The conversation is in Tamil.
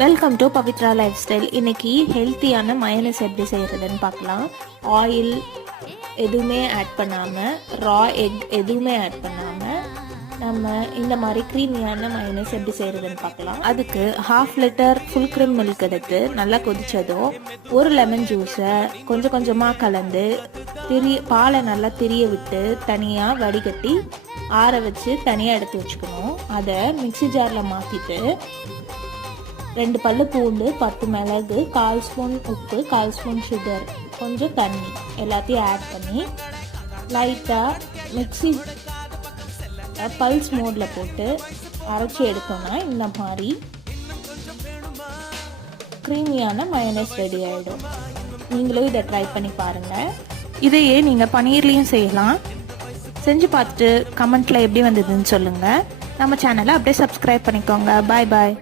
Welcome to Pavithra life style. இன்னைக்கு ஹெல்த்தியான மயோனைஸ் எப்படி செய்கிறதுன்னு பார்க்கலாம். ஆயில் எதுவுமே ஆட் பண்ணாமல், ரா எக் எதுவுமே ஆட் பண்ணாமல் நம்ம இந்த மாதிரி க்ரீமியான மயோனைஸ் எப்படி செய்கிறதுன்னு பார்க்கலாம். அதுக்கு 1/2 லிட்டர் ஃபுல் க்ரீம் மில்க் எடுத்து நல்லா கொதிச்சதும் ஒரு லெமன் ஜூஸை கொஞ்சம் கொஞ்சமாக கலந்து பாலை நல்லா திரிய விட்டு தனியாக வடிகட்டி ஆற வச்சு தனியாக எடுத்து வச்சுக்கணும். அதை மிக்சி ஜாரில் மாற்றிட்டு 2 பல்லு பூண்டு, 10 மிளகு, 1/4 ஸ்பூன் உப்பு, 1/4 ஸ்பூன் சுகர், கொஞ்சம் தண்ணி எல்லாத்தையும் ஆட் பண்ணி லைட்டாக மிக்சி பல்ஸ் மோடில் போட்டு அரைச்சி எடுத்தோன்னா இந்த மாதிரி க்ரீமியான மயோனைஸ் ரெடி ஆகிடும். நீங்களும் இதை ட்ரை பண்ணி பாருங்கள். இதையே நீங்கள் பன்னீர்லேயும் செய்யலாம். செஞ்சு பார்த்துட்டு கமெண்ட்டில் எப்படி வந்ததுன்னு சொல்லுங்கள். நம்ம சேனலை அப்படியே சப்ஸ்கிரைப் பண்ணிக்கோங்க. பாய் பாய்.